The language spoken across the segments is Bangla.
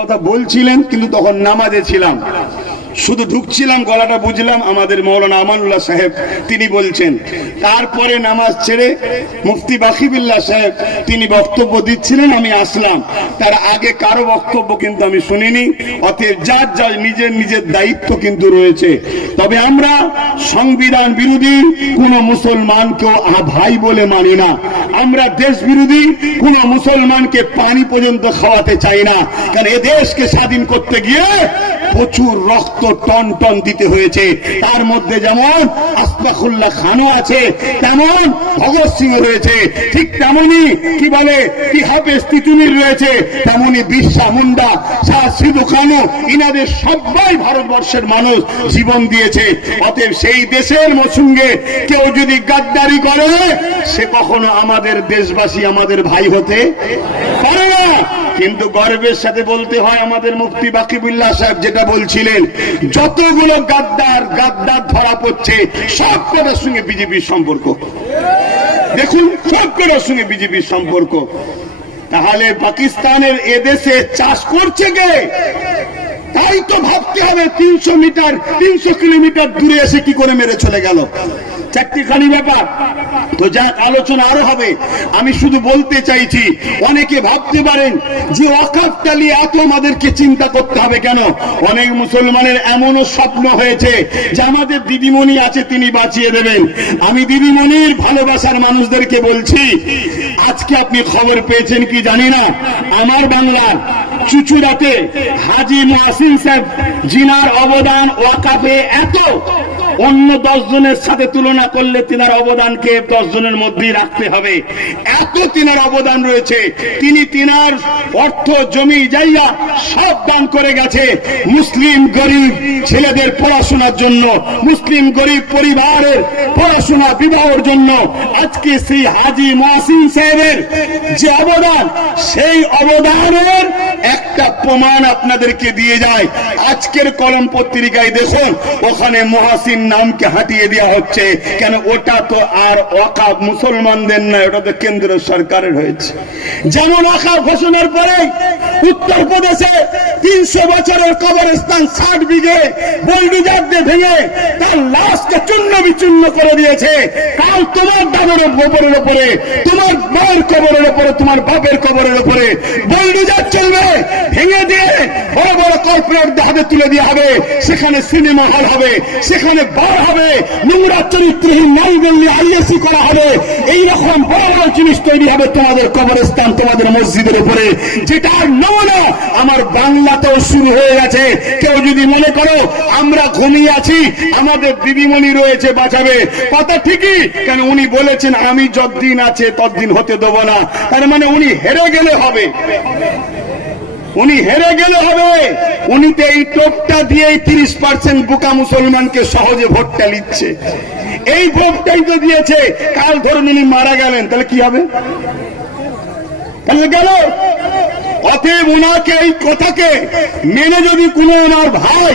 কথা বলছিলেন কিন্তু তখন নামাজে ছিলাম। শুধু ঢুকছিলাম, গলাটা বুঝলাম, আমাদের মৌলানা আমানুল্লাহ সাহেব, তিনি বলছেন। তারপরে নামাজ ছেড়ে মুফতি বাকিবুল্লাহ সাহেব, তিনি বক্তব্য দিচ্ছিলেন, আমি আসলাম। তার আগে কারও বক্তব্য কিন্তু আমি শুনিনি, অতএব যার যার নিজের নিজের দায়িত্ব কিন্তু রয়েছে। তবে আমরা সংবিধান বিরোধী, কোন মুসলমানকেও ভাই বলে মানি না। আমরা দেশ বিরোধী, কোন মুসলমানকে পানি পর্যন্ত খাওয়াতে চাই না। কারণ এ দেশকে স্বাধীন করতে গিয়ে প্রচুর রক্ত টন টন দিতে হয়েছে। তার মধ্যে যেমন আস্তাকুল্লা খানও আছে, তেমন ভগৎ সিং রয়েছে। ঠিক তেমনই, কি বলে, কি হাফেজ তিতুমির রয়েছে তেমনি বিশ্বা মুন্ডা সিধু খানও ইনাদের সবাই ভারতবর্ষের মানুষ জীবন দিয়েছে। অতএব সেই দেশের সঙ্গে কেউ যদি গাদ্দারি করে, সে কখনো আমাদের দেশবাসী আমাদের ভাই হতে পারে না। কিন্তু গর্বের সাথে বলতে হয় আমাদের মুফতি বাকিবুল্লাহ সাহেব যেটা বলছিলেন, যতগুলো গাদ্দার গাদ্দার ধরা পড়ছে, সব কটার সঙ্গে বিজেপির সম্পর্ক। দেখুন, সব কটার সঙ্গে বিজেপির সম্পর্ক। তাহলে পাকিস্তানের এদেশে চাষ করছে কে? তাই তো ভাবতে হবে তিনশো মিটার, তিনশো কিলোমিটার দূরে এসে কি করে মেরে চলে গেল? চারটিখানি ব্যাপার। তো যাক, আলোচনা আরও হবে। আমি শুধু বলতে চাইছি, অনেকে ভাবতে পারেন যে নিয়ে এত আমাদেরকে চিন্তা করতে হবে কেন? অনেক মুসলমানের এমনও স্বপ্ন হয়েছে যে আমাদের দিদিমণি আছে, তিনি বাঁচিয়ে দেবেন। আমি দিদিমণির ভালোবাসার মানুষদেরকে বলছি, আজকে আপনি খবর পেয়েছেন কি জানি না? আমার বাংলার চুচুরাতে হাজি মহাসিন সাহেব, জিনার অবদান ওয়াকাফে এত অন্য দশ জনের সাথে তুলনা করলে তিনার অবদানকে দশ জনের মধ্যেই রাখতে হবে। এত তিনার অবদান রয়েছে। তিনি তিনার অর্থ, জমি, জায়গা সব দান করে গেছে। মুসলিম গরিব ছেলেদের পড়াশোনার জন্য, মুসলিম গরিব পরিবারের পড়াশোনা বিবাহের জন্য আজকে সেই হাজি মহাসিন সাহেবের যে অবদান, সেই অবদানের একটা প্রমাণ আপনাদেরকে দিয়ে যায়। আজকের কলম পত্রিকায় দেখুন, ওখানে মহাসিন নামকে হাঁটিয়ে দেওয়া হচ্ছে। কেন ওটা তো আর অকাব মুসলমানদের নয়, ওটা তো কেন্দ্র সরকারের হয়েছে। যেমন ওয়াকাব ঘোষণার পরে উত্তরপ্রদেশে তিনশো বছরের কবরস্থান ষাট বিঘে বল্ডুজার ভেঙে তার লাশকে চূর্ণ বিচূর্ণ করে দিয়েছে। কাল তোমার দাবরের গোপরের উপরে তোমার মায়ের কবরের উপরে তোমার বাপের কবরের উপরে বল্ডুজার চলবে, ভেঙে দিয়ে বড় বড় কর্পোরেট হাতে তুলে দেওয়া হবে। সেখানে সিনেমা হল হবে, সেখানে বার হবে। নোংরা চরিত্রহীন নারী বললে আইএসি করা হবে। এইরকম বড় বড় জিনিস তৈরি হবে তোমাদের কবরস্থান, তোমাদের মসজিদের উপরে। যেটার নমুনা আমার বাংলাতেও শুরু হয়ে গেছে। কেউ যদি মনে করো, আমরা ঘুমিয়ে আছি, আমাদের দিদিমণি রয়েছে বাঁচাবে কথা ঠিকই, কেন উনি বলেছেন, আমি যতদিন আছে ততদিন হতে দেবো না। তার মানে উনি হেরে গেলে হবে। উনি হেরে গেলে হবে। উনি তো এই টোপটা দিয়েই তিরিশ পার্সেন্ট বোকা মুসলমানকে সহজে ভোটটা নিচ্ছে। এই ভোটটাই তো দিয়েছে। কাল ধরুন উনি মারা গেলেন, তাহলে কি হবে? গেল। অতএব ওনাকে এই কথাকে মেনে যদি কোনো আমার ভাই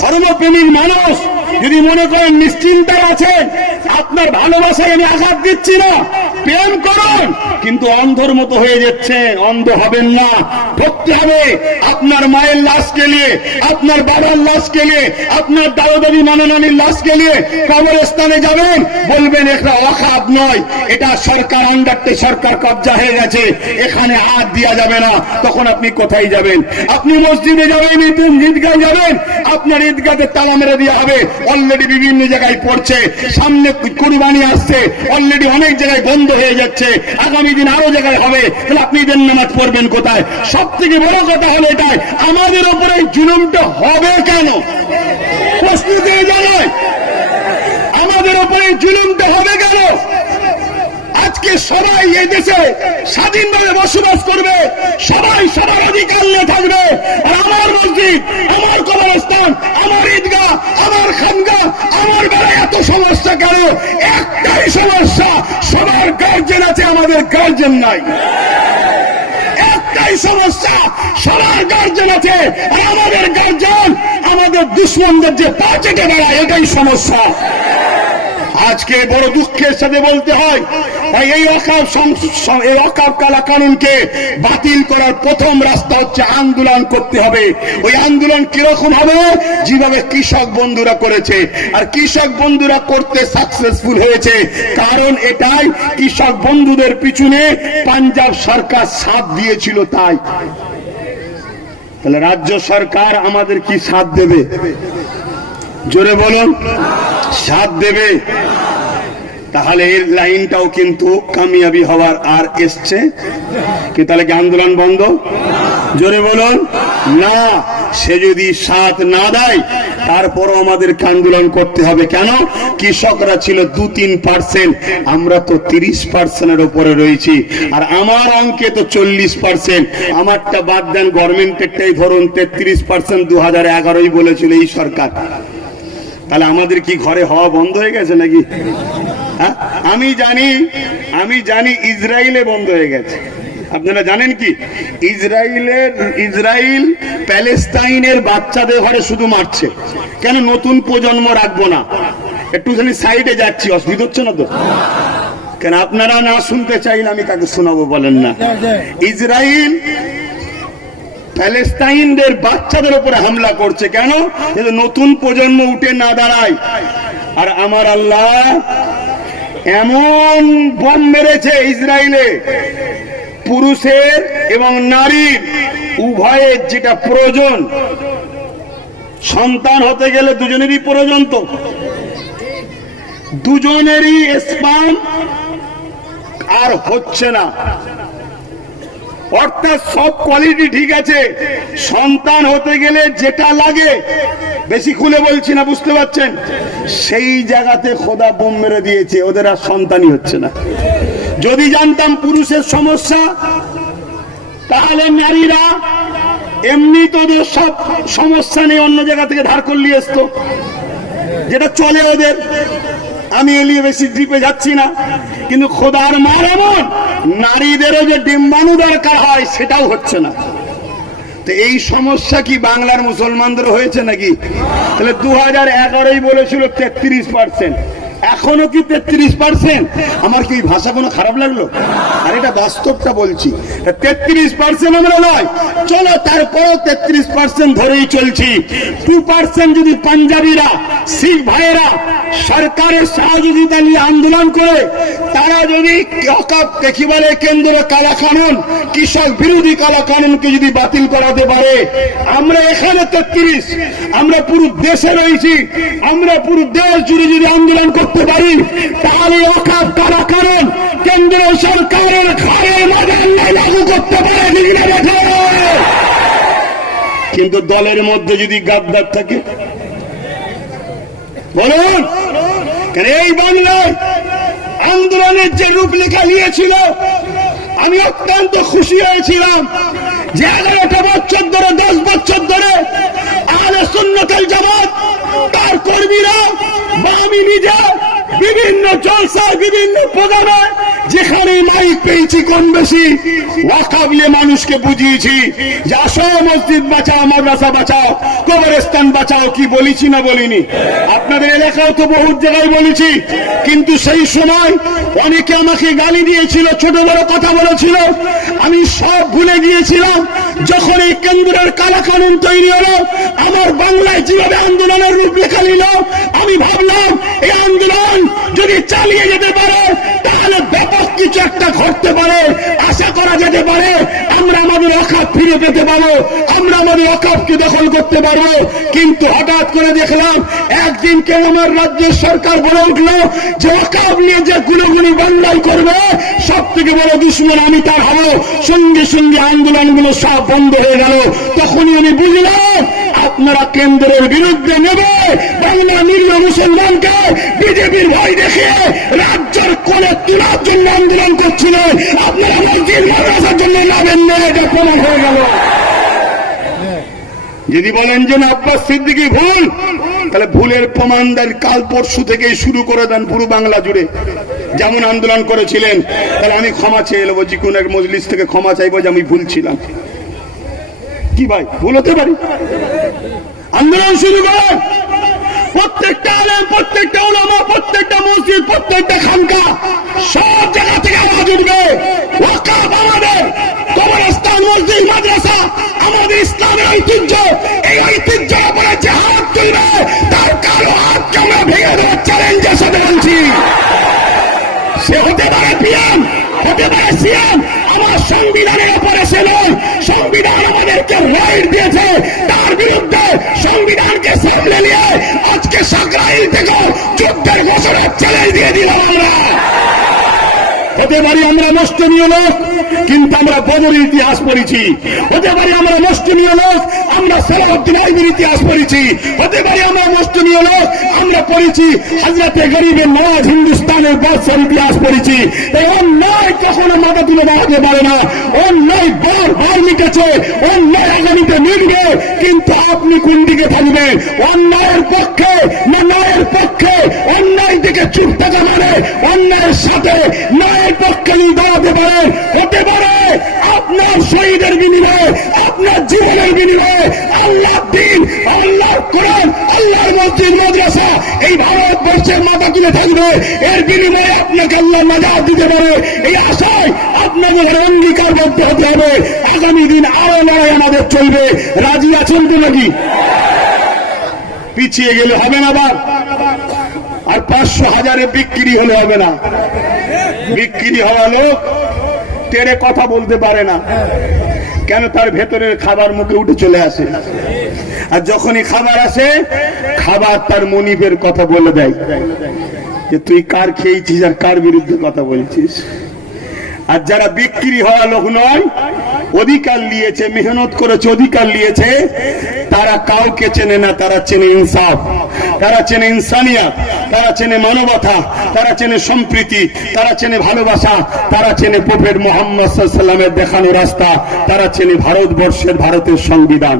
ধর্মপ্রেমীর মানুষ যদি মনে করেন নিশ্চিন্তা আছেন আপনার ভালোবাসায় আমি আঘাত দিচ্ছি না। প্রেম করুন। কিন্তু অন্ধর মতো হয়ে যাচ্ছে। অন্ধ হবেন না। ধরতে হবে। আপনার মায়ের লাশকে নিয়ে আপনার বাবার লাশকে নিয়ে আপনার দাদা দাদি মাননানির লাশকে নিয়ে কবরস্থানে যাবেন। বলবেন, এটা অখাপ নয়। এটা সরকার আন্ডারটে সরকার কবজা হয়ে গেছে। এখানে হাত দেওয়া যাবে না। তখন আপনি কোথায় যাবেন? আপনি মসজিদে যাবেন ঈদগাহ যাবেন। আপনার ঈদগাতে তালা মেরে দেওয়া হবে। অলরেডি বিভিন্ন জায়গায় পড়ছে। সামনে কুরবানি আসছে। অলরেডি অনেক জায়গায় বন্ধ হয়ে যাচ্ছে। আগামী দিন আরও জায়গায় হবে। তাহলে আপনি ঈদের নামাজ পড়বেন কোথায়? সব থেকে বড় কথা হলো এটাই, আমাদের উপরে জুলুমটা হবে কেন? আমাদের উপরে জুলুমটা হবে কেন? আজকে সবাই এই দেশে স্বাধীনভাবে বসবাস করবে, সবাই সবার অধিকার নিয়ে থাকবে, আর আমাদের গার্জেন নাই। একটাই সমস্যা, সবার গার্জেন আছে আমাদের গার্জেন আমাদের দুশ্মনদের যে পা চেটে বেড়ায়, এটাই সমস্যা। আজকে বড় দুঃখের সাথে বলতে হয় এই অকাপ এই অকাপ কালা কানুনকে বাতিল করার প্রথম রাস্তা হচ্ছে আন্দোলন করতে হবে। ওই আন্দোলন কীরকম হবে? যেভাবে কৃষক বন্ধুরা করেছে। আর কৃষক বন্ধুরা করতে সাকসেসফুল হয়েছে। কারণ এটাই, কৃষক বন্ধুদের পিছনে পাঞ্জাব সরকার সাথ দিয়েছিল তাই। তাহলে রাজ্য সরকার আমাদের কি সাথ দেবে? জোরে বলুন। সাথ দেবে। তাহলে এর লাইনটাও কিন্তু কামিয়াবি হওয়ার আর এসছে। কি তাহলে কি আন্দোলন বন্ধ? জোরে বলুন। না, সে যদি সাথ না দেয়, তারপরও আমাদেরকে আন্দোলন করতে হবে কেন? কৃষকরা ছিল দু তিন পার্সেন্ট, আমরা তো তিরিশ পার্সেন্টের উপরে রয়েছি। আর আমার অঙ্কে তো চল্লিশ পার্সেন্ট। আমারটা বাদ দেন গভর্নমেন্টেরটাই ধরুন, তেত্রিশ পার্সেন্ট দু হাজার এগারোই বলেছিল এই সরকার। তাহলে আমাদের কি ঘরে হওয়া বন্ধ হয়ে গেছে নাকি? হ্যাঁ? আমি জানি আমি জানি ইসরায়েলে বন্ধ হয়ে গেছে। আপনারা জানেন কি? ইসরায়েলের ইসরায়েল প্যালেস্তাইনের বাচ্চাদের ঘরে শুধু মারছে। কেন? নতুন প্রজন্ম রাখব না। একটুখানি সাইডে যাচ্ছি অসুবিধা হচ্ছে না তো? কেন? আপনারা না শুনতে চাইলে আমি কাকে শোনাবো বলেন না। ইসরায়েল প্যালেস্তাইনদের বাচ্চাদের উপরে হামলা করছে কেন? নতুন প্রজন্ম উঠে না দাঁড়ায়। আর আমার আল্লাহ এমন বম মেরেছে ইসরায়েলে। পুরুষের এবং নারীর উভয়ের যেটা প্রয়োজন। সন্তান হতে গেলে দুজনেরই প্রয়োজন তো। দুজনেরই স্পাম আর হচ্ছে না। অর্থাৎ সব কোয়ালিটি ঠিক আছে। সন্তান হতে গেলে যেটা লাগে, বেশি খুলে বলছি না, বুঝতে পারছেন? সেই জায়গাতে খোদা বোম মেরে দিয়েছে, ওদের আর সন্তানই হচ্ছে না। যদি জানতাম পুরুষের সমস্যা, তাহলে নারীরা এমনি তো ওদের সব সমস্যা নেই অন্য জায়গা থেকে ধার করলে আসতো। যেটা চলে ওদের। আমি এলিয়ে বেশি ডিপে যাচ্ছি না। কিন্তু খোদার মার এমন, নারীদেরও যে ডিম্বাণু দরকার হয়, সেটাও হচ্ছে না। তো এই সমস্যা কি বাংলার মুসলমানদের হয়েছে নাকি? তাহলে দু হাজার এগারোই বলেছিল তেত্রিশ পার্সেন্ট। এখনও কি তেত্রিশ পার্সেন্ট আমার কি ভাষা কোনো খারাপ লাগল? আর এটা বাস্তবটা বলছি। তেত্রিশ পার্সেন্ট আমরা নয়। চলো তারপরেও তেত্রিশ পার্সেন্ট ধরেই চলছি। টু পার্সেন্ট যদি পাঞ্জাবিরা, শিখ ভাইয়েরা সরকারের সহযোগিতা নিয়ে আন্দোলন করে, তারা যদি কি বলে কেন্দ্র কালা কানুন কৃষক বিরোধী কালা কানুনকে যদি বাতিল করাতে পারে, আমরা এখানে তেত্রিশ। আমরা পুরো দেশে রয়েছি। আমরা পুরো দেশ জুড়ে যদি আন্দোলন করতে পারি তাহলে অকাপ কালা কানুন কেন্দ্র সরকারের মধ্যে লাগু করতে পারে? কিন্তু দলের মধ্যে যদি গাদ্দার থাকে, বলুন এই বাংলায় আন্দোলনের যে রূপলেখা নিয়েছিল, আমি অত্যন্ত খুশি হয়েছিলাম যে এগারোটা বছর ধরে, দশ বছর ধরে জলসায় বিভিন্ন প্রোগ্রামে যেখানে মাইক পেয়েছি কম বেশি, ওয়াকাবলে মানুষকে বুঝিয়েছি যে আসো মসজিদ বাঁচাও, মাদ্রাসা বাঁচাও, কবরস্থান বাঁচাও, কি বলেছি না বলিনি? আপনাদের এলাকাও তো বহু জায়গায় বলেছি, কিন্তু সেই সময় অনেকে আমাকে গালি দিয়েছিল, ছোট বড় কথা বলেছিল। আমি সব ভুলে গিয়েছিলাম, যখন এই কেন্দ্রের কালা কানুন তৈরি হলো, আমার বাংলায় যেভাবে আন্দোলনের রূপরেখা নিল, আমি ভাবলাম, এই আন্দোলন যদি চালিয়ে যেতে পারে, তাহলে ব্যাপক কিছু একটা ঘটতে পারে। আশা করা যেতে পারে, আমরা আমাদের অকাপ ফিরে পেতে পারব, আমরা আমাদের অকাপকে দখল করতে পারব। কিন্তু হঠাৎ করে দেখলাম, একদিন কেউ আমার রাজ্যের সরকার বলে উঠল যে অকাপ নিয়ে যে গুলোগুলি বান্দাই করবে সব থেকে বড় দুশ্মন আমি তার হব। সঙ্গে সঙ্গে আন্দোলনগুলো সব বন্ধ হয়ে গেল। তখনই আমি বুঝলাম আপনারা কেন্দ্রের বিরুদ্ধে নেবে। বাংলা নিরীহ মুসলমানকে বিজেপির ভয় দেখে রাজ্যের কোলে তোলার জন্য আন্দোলন করছিল। আপনারা মসজিদ মাদ্রাসার জন্য নামেন না, এটা প্রমাণ হয়ে গেল। যদি বলেন যে আব্বাস সিদ্দিকি, ভুল। তাহলে ভুলের প্রমাণ দেন, কাল পরশু থেকেই শুরু করে দেন পুরো বাংলা জুড়ে। যেমন আন্দোলন করেছিলেন, তাহলে আমি ক্ষমা চেয়ে নেব, যে কোনো এক মজলিস থেকে ক্ষমা চাইব যে আমি ভুল ছিলাম। কি ভাই? ভুল হতে পারি। আন্দোলন শুরু করেন প্রত্যেকটা আলেম, প্রত্যেকটা ওলামা প্রত্যেকটা মসজিদ, প্রত্যেকটা খানকা সব জায়গা থেকে আওয়াজ উঠবে। ওয়াকাফ আমাদের কবরস্থান, মসজিদ, মাদ্রাসা, আমাদের ইসলামের ঐতিহ্য। এই ঐতিহ্যের উপরে যে হাত তুলবে, তার কালো হাতকে আমরা ভেঙে দেওয়ার চ্যালেঞ্জের সাথে বলছি। সে হতে পারে পিএম হতে পারে সিএম আমার সংবিধানের উপরে নয় সংবিধান আমাদেরকে রাইট দিয়েছে। তার বিরুদ্ধে সংবিধানকে সামনে নিয়ে আজকে সাকরাইল থেকে যুদ্ধের ঘোষণার চ্যালেঞ্জ দিয়ে দিলাম আমরা। হতে পারি আমরা মুসলিমীয় লোক কিন্তু আমরা বদরের ইতিহাস পড়েছি। হতে পারি আমরা মুসলিমীয় লোক আমরা সালাউদ্দিন আইবির ইতিহাস পড়েছি। হতে পারি আমরা মুসলিমীয় লোক আমরা পড়েছি হাজরাতে গরিবের নওয়াজ হিন্দুস্তানের বাদশার ইতিহাস পড়েছি। তাই অন্যায় কখনো মাথা তুলে দাঁড়াতে পারে না। অন্যায় বার বার মিটেছে, অন্যায় আগামীতে মিটবে, কিন্তু আপনি কোন দিকে থাকবেন? অন্যায়ের পক্ষে না ন্যায়ের পক্ষে? অন্যায় দিকে চুপ থাকা মানে অন্যায়ের সাথে ন্যায়ের পক্ষে দাঁড়াতে পারেন হতে পারে। আপনার শহীদের বিনিময়ে, আপনার জীবনের বিনিময়ে আল্লাহ দিন, আল্লাহর কোরআন, আল্লাহর মসজিদ, মাদ্রাসা এই ভারতবর্ষের মাথা তুলে থাকবে। এর বিনিময়ে আপনাকে আল্লাহ নাজাত দিতে পারে। এই আশায় আপনাকে এর অঙ্গীকারবদ্ধ হতে হবে। আগামী দিন আরও লড়াই আমাদের চলবে। রাজি আছেন তো নাকি? পিছিয়ে গেলে হবে না আবার। আর পাঁচশো হাজারে বিক্রি হলে হবে না। বিক্রি হওয়া লোক তেরে কথা বলতে পারে না। কেন তার ভেতরের খাবার মুখে উঠে চলে আসে? আর যখনই খাবার আসে, খাবার তার মনিবের কথা বলে দেয়। যে তুই কার খেয়েছিস আর কার বিরুদ্ধে কথা বলছিস? আর যারা বিক্রি হওয়া লোক নয় অধিকার নিয়েছে, মেহনত করেছে, অধিকার নিয়েছে, তারা কাউকে চেনে না, তারা চেনে ইনসাফ, তারা চেনে ইনসানিয়া তারা চেনে মানবতা, তারা চেনে সম্প্রীতি, তারা চেনে ভালোবাসা, তারা চেনে পোপের মোহাম্মদ সাল্লামের দেখানো রাস্তা, তারা চেনে ভারতবর্ষের ভারতের সংবিধান।